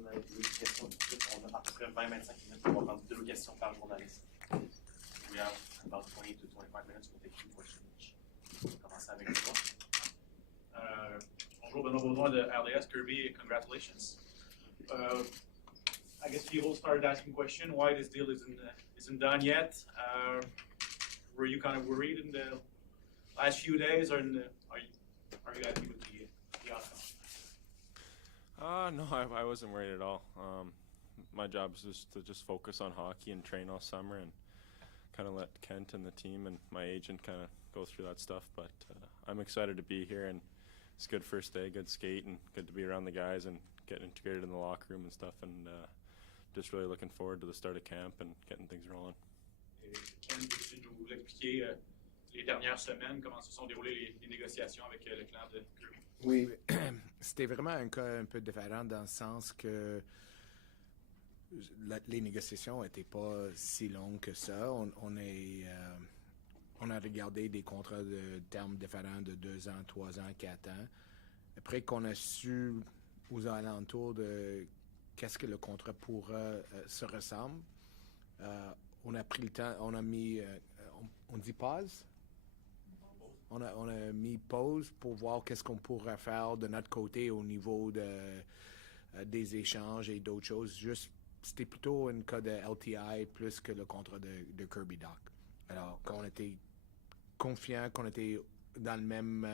On a deux questions tout de suite. On a à peu près 20-25 minutes pour prendre 2 questions par journaliste. We have about 20 to 25 minutes. We'll take 2 questions each. On va commencer avec toi. Bonjour, Benoît Baudouin de RDS. Kirby, congratulations. I guess people started asking question why this deal isn't done yet. Were you kind of worried in the last few days, or are you happy with the outcome? No, I wasn't worried at all. My job is just to focus on hockey and train all summer and kind of let Kent and the team and my agent kind of go through that stuff. But I'm excited to be here, and it's a good first day, good skate, and good to be around the guys and get integrated in the locker room and stuff. And just really looking forward to the start of camp and getting things rolling. Kent, peux-tu nous expliquer les dernières semaines, comment se sont déroulées les négociations avec le clan de Kirby? Oui, c'était vraiment un cas un peu différent dans le sens que les négociations n'étaient pas si longues que ça. On a regardé des contrats de termes différents de 2 ans, 3 ans, 4 ans. Après qu'on a su aux alentours de qu'est-ce que le contrat pourra se ressemble, on a pris le temps, on a mis, on dit pause? On a mis pause pour voir qu'est-ce qu'on pourrait faire de notre côté au niveau des échanges et d'autres choses. C'était plutôt un cas de LTI plus que le contrat de Kirby Dach. Alors, quand on était confiant, qu'on était dans le même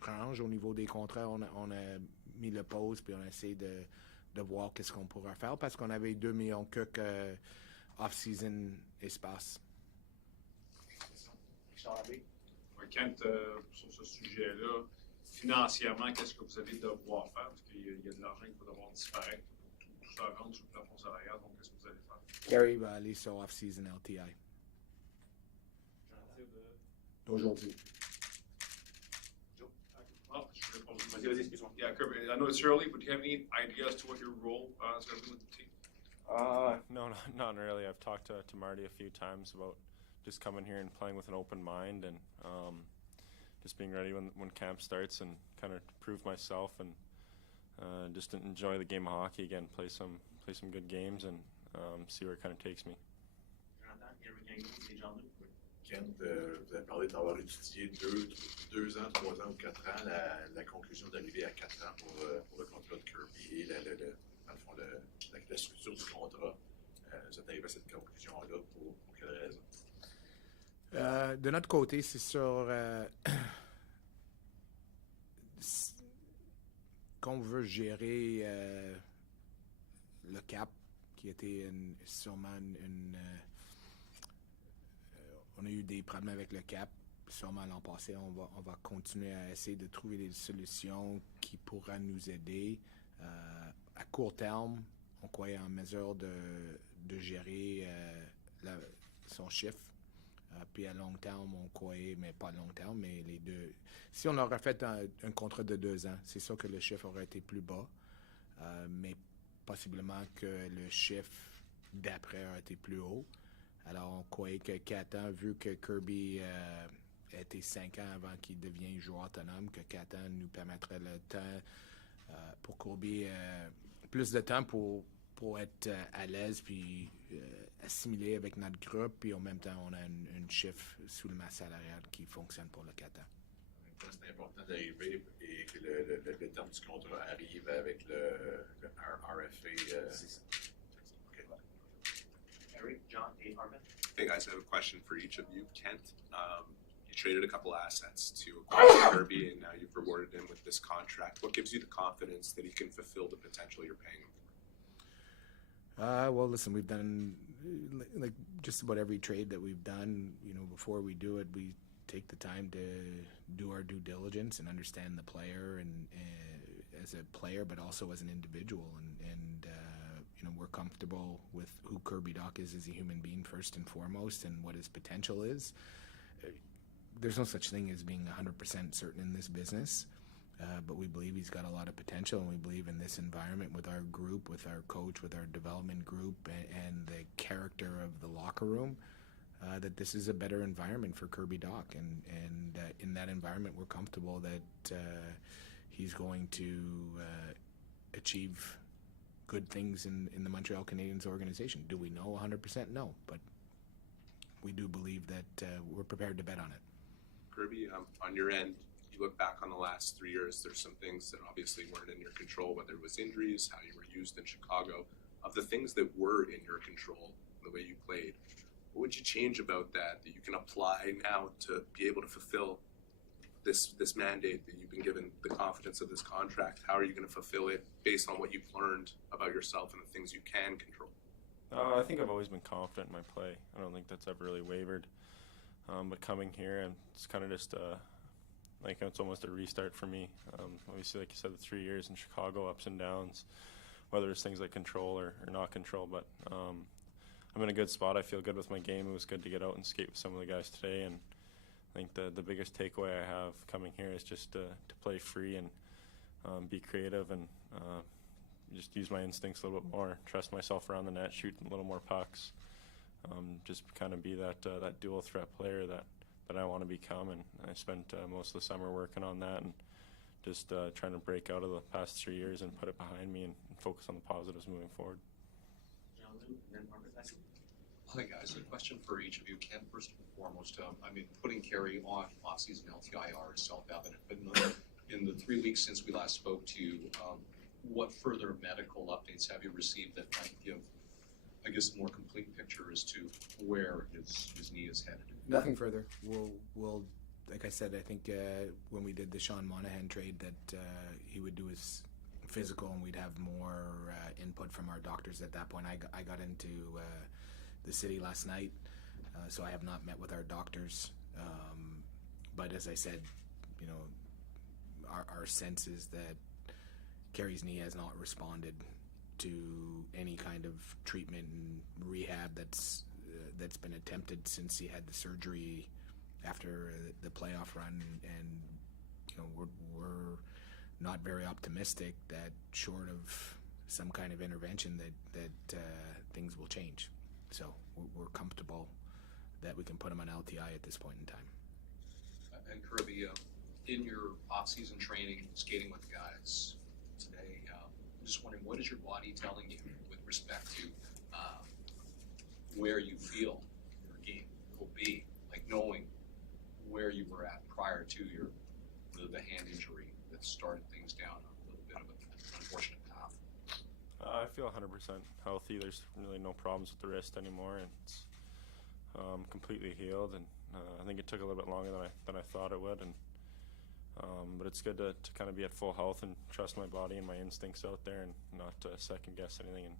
range au niveau des contrats, on a mis le pause puis on a essayé de voir qu'est-ce qu'on pourrait faire parce qu'on avait 2 millions que off-season espace. Kent, sur ce sujet-là, financièrement, qu'est-ce que vous allez devoir faire? Parce qu'il y a de l'argent qu'il va devoir disparaître pour tout ça rentre sur le plafond salarial. Donc, qu'est-ce que vous allez faire? Gary va aller sur off-season LTI. D'aujourd'hui. Oh, yeah, Kirby, I know it's early, but do you have any idea as to what your role is going to be with the team? No, not really. I've talked to Marty a few times about just coming here and playing with an open mind and just being ready when camp starts and kind of prove myself and just enjoy the game of hockey again, play some good games and see where it kind of takes me. Kent, vous avez parlé d'avoir étudié 2 ans, 3 ans ou 4 ans, la conclusion d'arriver à 4 ans pour le contrat de Kirby et dans le fond, la structure du contrat. Vous êtes arrivé à cette conclusion-là pour quelle raison? De notre côté, c'est sûr qu'on veut gérer le cap, qui était sûrement on a eu des problèmes avec le cap, sûrement l'an passé. On va continuer à essayer de trouver des solutions qui pourraient nous aider. À court terme, on croit en mesure de gérer son chiffre. Puis à long terme, on croyait, mais pas à long terme, mais les deux. Si on aurait fait un contrat de 2 ans, c'est sûr que le chiffre aurait été plus bas, mais possiblement que le chiffre d'après aurait été plus haut. Alors on croyait que 4 ans, vu que Kirby a été 5 ans avant qu'il devienne joueur autonome, que 4 ans nous permettrait le temps pour Kirby, plus de temps pour être à l'aise puis assimiler avec notre groupe, puis en même temps, on a un chiffre sous le masse salarial qui fonctionne pour le 4 ans. C'est important d'arriver et que le terme du contrat arrive avec le RFA. Okay. Eric, John, and Armin. Hey guys, I have a question for each of you. Kent, you traded a couple assets to acquire Kirby, and now you've rewarded him with this contract. What gives you the confidence that he can fulfill the potential you're paying him for? Well, listen, we've done like just about every trade that we've done. Before we do it, we take the time to do our due diligence and understand the player and as a player, but also as an individual. And we're comfortable with who Kirby Dach is as a human being first and foremost, and what his potential is. There's no such thing as being 100% certain in this business. But we believe he's got a lot of potential, and we believe in this environment with our group, with our coach, with our development group, and the character of the locker room, that this is a better environment for Kirby Dach. And in that environment, we're comfortable that he's going to achieve good things in the Montreal Canadiens organization. Do we know 100%? No, but we do believe that we're prepared to bet on it. Kirby, on your end, you look back on the last 3 years, there's some things that obviously weren't in your control, whether it was injuries, how you were used in Chicago. Of the things that were in your control, the way you played, what would you change about that you can apply now to be able to fulfill this mandate that you've been given, the confidence of this contract? How are you going to fulfill it based on what you've learned about yourself and the things you can control? I think I've always been confident in my play. I don't think that's ever really wavered. But coming here, and it's kind of just like it's almost a restart for me. Obviously, like you said, the 3 years in Chicago, ups and downs, whether it's things like control or not control. But I'm in a good spot. I feel good with my game. It was good to get out and skate with some of the guys today. And I think the biggest takeaway I have coming here is just to play free and be creative and just use my instincts a little bit more, trust myself around the net, shoot a little more pucks, just kind of be that dual threat player that I want to become. And I spent most of the summer working on that and just trying to break out of the past 3 years and put it behind me and focus on the positives moving forward. Hi guys, a question for each of you. Ken, first and foremost, putting Carey on off-season LTIR is self-evident, but in the 3 weeks since we last spoke to you, what further medical updates have you received that might give, I guess, a more complete picture as to where his knee is headed? Nothing further. We'll like I said, I think when we did the Sean Monahan trade that he would do his physical and we'd have more input from our doctors at that point. I got into the city last night, so I have not met with our doctors. But as I said, you know, our sense is that Carey's knee has not responded to any kind of treatment and rehab that's been attempted since he had the surgery after the playoff run, and you know we're not very optimistic that short of some kind of intervention that things will change. So we're comfortable that we can put him on LTI at this point in time. And Kirby, in your off-season training, skating with the guys today, I'm just wondering, what is your body telling you with respect to where you feel your game will be, like knowing where you were at prior to the hand injury that started things down a little bit of an unfortunate path? I feel 100% healthy. There's really no problems with the wrist anymore. It's completely healed, and I think it took a little bit longer than I thought it would. And but it's good to kind of be at full health and trust my body and my instincts out there, and not second guess anything. And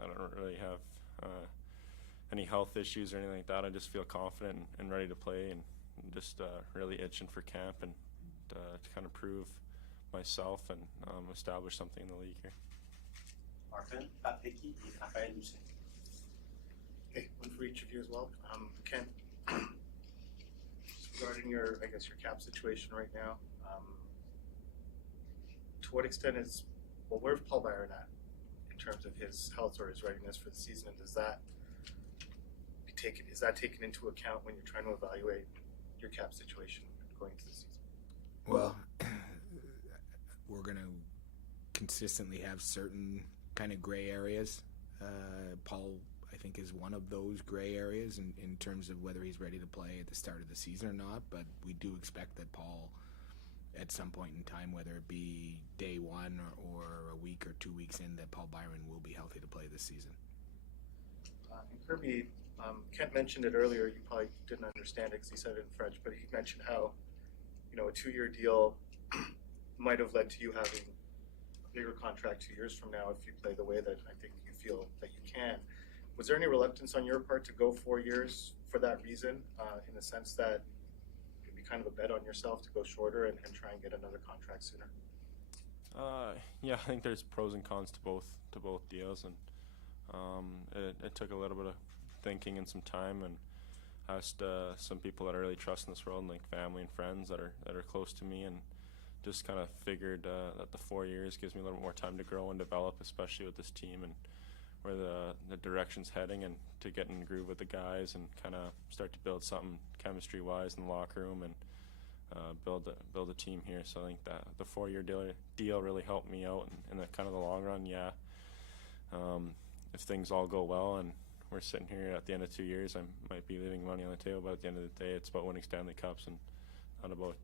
I don't really have any health issues or anything like that. I just feel confident and ready to play, and just really itching for camp and to kind of prove myself and establish something in the league here. Martin, Patrick, and Raphaël Lucien. Okay, one for each of you as well. Ken, regarding your cap situation right now, to what extent where's Paul Byron at in terms of his health or his readiness for the season, and is that taken into account when you're trying to evaluate your cap situation going into the season? Well, we're going to consistently have certain kind of gray areas. Paul, I think, is one of those gray areas in terms of whether he's ready to play at the start of the season or not, but we do expect that Paul, at some point in time, whether it be day one or a week or 2 weeks in, that Paul Byron will be healthy to play this season. And Kirby, Kent mentioned it earlier, you probably didn't understand it because he said it in French, but he mentioned how, you know, a 2-year deal might have led to you having a bigger contract 2 years from now if you play the way that I think you feel that you can. Was there any reluctance on your part to go 4 years for that reason, in the sense that it would be kind of a bet on yourself to go shorter and try and get another contract sooner? Yeah, I think there's pros and cons to both deals, and it took a little bit of thinking and some time, and asked some people that I really trust in this world, like family and friends that are close to me, and just kind of figured that the 4 years gives me a little more time to grow and develop, especially with this team and where the direction's heading, and to get in the groove with the guys and kind of start to build something chemistry-wise in the locker room, and build a team here. So I think that the 4-year deal really helped me out in the kind of the long run. Yeah, if things all go well and we're sitting here at the end of 2 years, I might be leaving money on the table. But at the end of the day, it's about winning Stanley Cups and not about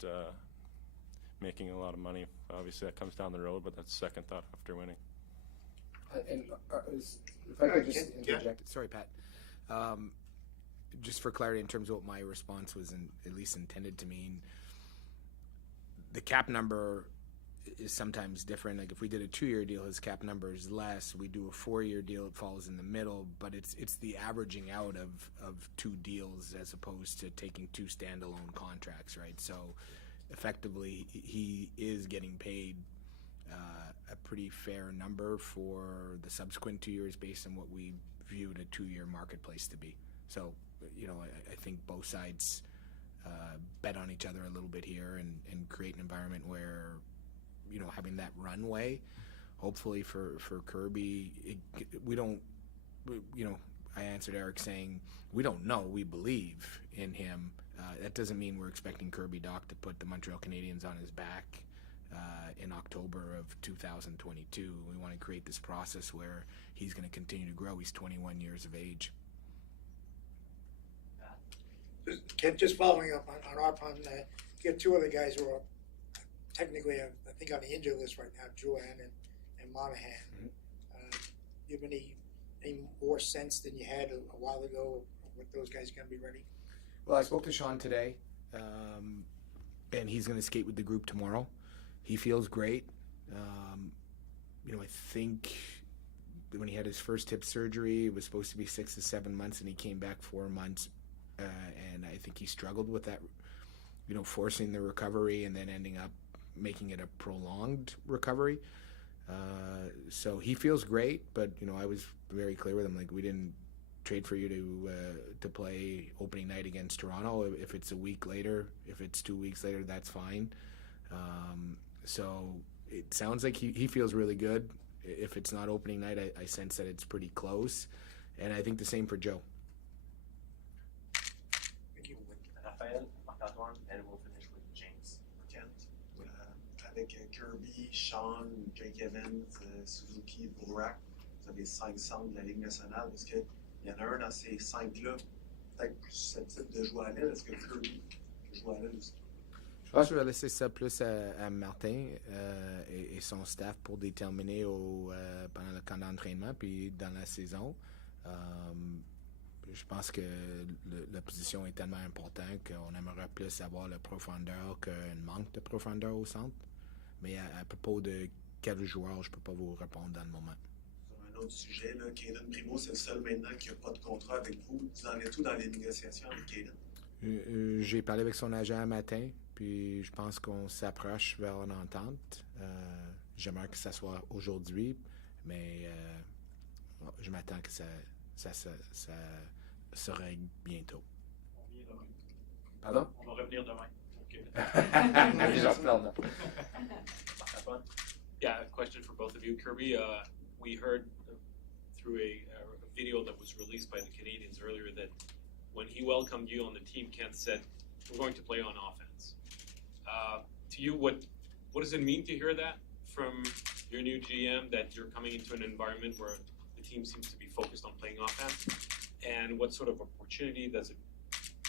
making a lot of money. Obviously, that comes down the road, but that's second thought after winning. And if I could just interject, sorry, Pat. Just for clarity, in terms of what my response was, at least intended to mean, the cap number is sometimes different. Like if we did a 2-year deal, his cap number is less. We do a 4-year deal, it falls in the middle. But it's the averaging out of 2 deals as opposed to taking 2 standalone contracts, right? So effectively, he is getting paid a pretty fair number for the subsequent 2 years based on what we viewed a 2-year marketplace to be. So, I think both sides bet on each other a little bit here and create an environment where, having that runway, hopefully for Kirby, I answered Eric saying, we don't know, we believe in him. That doesn't mean we're expecting Kirby Dach to put the Montreal Canadiens on his back in October of 2022. We want to create this process where he's going to continue to grow. He's 21 years of age. Ken, just following up on our pun, you have 2 other guys who are technically, I think, on the injured list right now, Drouin and Monahan. Mm-hmm. Do you have any more sense than you had a while ago what those guys are going to be ready? Well, I spoke to Sean today, and he's going to skate with the group tomorrow. He feels great. I think when he had his first hip surgery, it was supposed to be 6 to 7 months, and he came back 4 months. And I think he struggled with that, forcing the recovery and then ending up making it a prolonged recovery. So he feels great, but, I was very clear with him, like, we didn't trade for you to play opening night against Toronto. If it's a week later, if it's 2 weeks later, that's fine. So it sounds like he feels really good. If it's not opening night, I sense that it's pretty close. And I think the same for Joe. Raphaël, Marc-Antoine, and we'll finish with James. Kent, avec Kirby, Sean, Jake Evans, Suzuki, Bourac, vous avez 5 centres de la Ligue nationale. Est-ce qu'il y en a un dans ces 5-là, peut-être plus susceptible de jouer à l'aile? Est-ce que Kirby peut jouer à l'aile aussi? Je pense que je vais laisser ça plus à Martin et son staff pour déterminer pendant le camp d'entraînement puis dans la saison. Je pense que la position est tellement importante qu'on aimerait plus avoir le profondeur qu'un manque de profondeur au centre. Mais à propos de quel joueur, je ne peux pas vous répondre dans le moment. Sur un autre sujet, Caden Primo, c'est le seul maintenant qui n'a pas de contrat avec vous. Vous en êtes où dans les négociations avec Caden? J'ai parlé avec son agent un matin, puis je pense qu'on s'approche vers une entente. J'aimerais que ça soit aujourd'hui, mais je m'attends que ça se règle bientôt. On revient demain. Pardon? On va revenir demain. Okay. Yeah, a question for both of you. Kirby, we heard through a video that was released by the Canadiens earlier that when he welcomed you on the team, Kent said, we're going to play on offense. To you, what does it mean to hear that from your new GM, that you're coming into an environment where the team seems to be focused on playing offense? And what sort of opportunity does it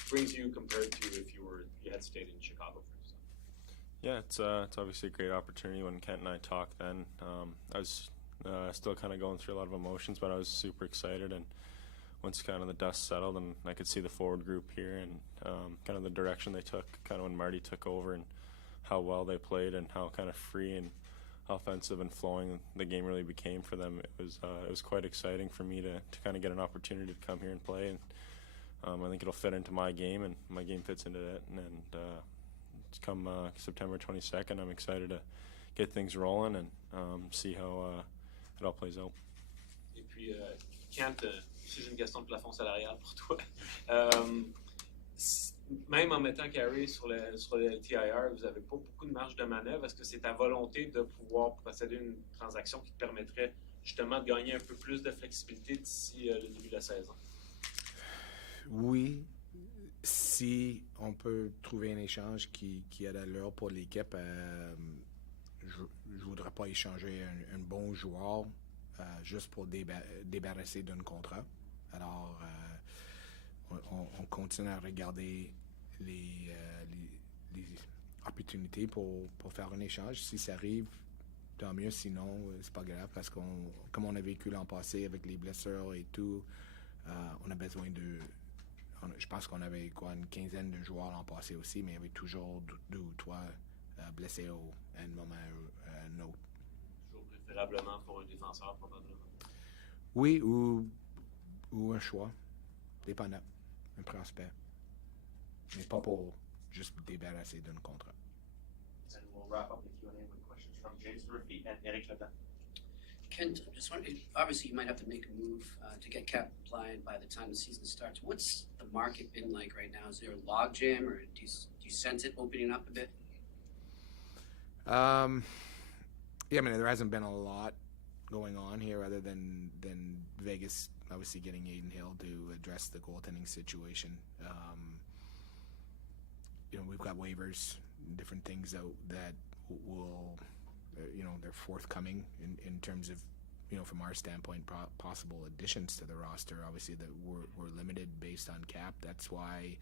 bring to you compared to if you had stayed in Chicago, for example? Yeah, it's obviously a great opportunity. When Kent and I talked then, I was still kind of going through a lot of emotions, but I was super excited. And once kind of the dust settled and I could see the forward group here and kind of the direction they took, kind of when Marty took over and how well they played and how kind of free and offensive and flowing the game really became for them, it was quite exciting for me to kind of get an opportunity to come here and play. And I think it'll fit into my game, and my game fits into it. And come September 22nd, I'm excited to get things rolling and see how it all plays out. Et puis, Kent, si j'ai une question de plafond salarial pour toi. Même en mettant Carey sur le TIR, vous n'avez pas beaucoup de marge de manœuvre. Est-ce que c'est ta volonté de pouvoir procéder à une transaction qui te permettrait justement de gagner un peu plus de flexibilité d'ici le début de la saison? Oui, si on peut trouver un échange qui a de l'allure pour l'équipe, je ne voudrais pas échanger un bon joueur juste pour débarrasser d'un contrat. Alors, on continue à regarder les opportunités pour faire un échange. Si ça arrive, tant mieux. Sinon, c'est pas grave parce comme on a vécu l'an passé avec les blessures et tout, on a besoin je pense qu'on avait une quinzaine de joueurs l'an passé aussi, mais il y avait toujours deux ou trois blessés à un moment ou à un autre. Toujours préférablement pour un défenseur, probablement. Oui, ou un choix, dépendant, un prospect. Mais pas pour juste débarrasser d'un contrat. And we'll wrap up the Q&A with questions from James Murphy and Eric Leblanc. Kent, I'm just wondering, obviously you might have to make a move to get cap compliant by the time the season starts. What's the market been like right now? Is there a log jam, or do you sense it opening up a bit? Yeah, I mean, there hasn't been a lot going on here other than Vegas obviously getting Aiden Hill to address the goaltending situation. We've got waivers, different things that will, they're forthcoming in terms of, from our standpoint, possible additions to the roster. Obviously, that we're limited based on cap. That's why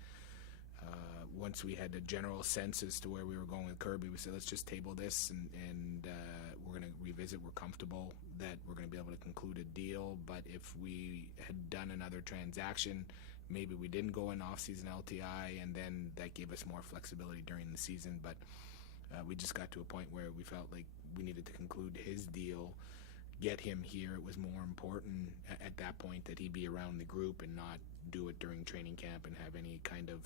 once we had a general sense as to where we were going with Kirby, we said, let's just table this and we're going to revisit. We're comfortable that we're going to be able to conclude a deal. But if we had done another transaction, maybe we didn't go in off-season LTI, and then that gave us more flexibility during the season. But we just got to a point where we felt like we needed to conclude his deal, get him here. It was more important at that point that he be around the group and not do it during training camp and have any kind of,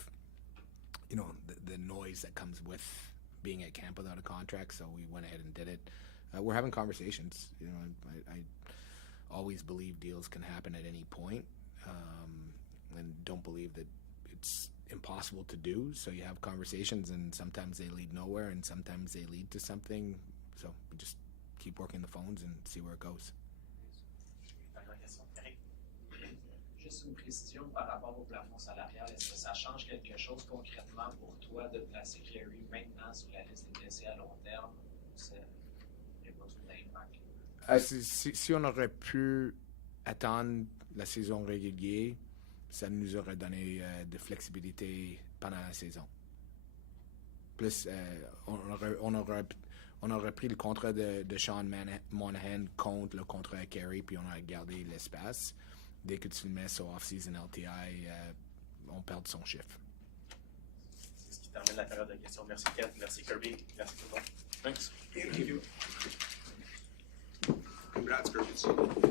the noise that comes with being at camp without a contract. So we went ahead and did it. We're having conversations. I always believe deals can happen at any point, and don't believe that it's impossible to do. So you have conversations, and sometimes they lead nowhere, and sometimes they lead to something. So we just keep working the phones and see where it goes. Juste une précision par rapport au plafond salarial. Est-ce que ça change quelque chose concrètement pour toi de placer Kirby maintenant sur la liste des blessés à long terme? Il n'y a pas trop d'impact? Si on aurait pu attendre la saison régulière, ça nous aurait donné de flexibilité pendant la saison. Plus, on aurait pris le contrat de Sean Monahan contre le contrat à Carey, puis on aurait gardé l'espace. Dès que tu le mets sur off-season LTI, on perd son chiffre. C'est ce qui termine la période de questions. Merci Kent, merci Kirby, merci tout le monde. Thanks. Thank you. Congrats, Kirby.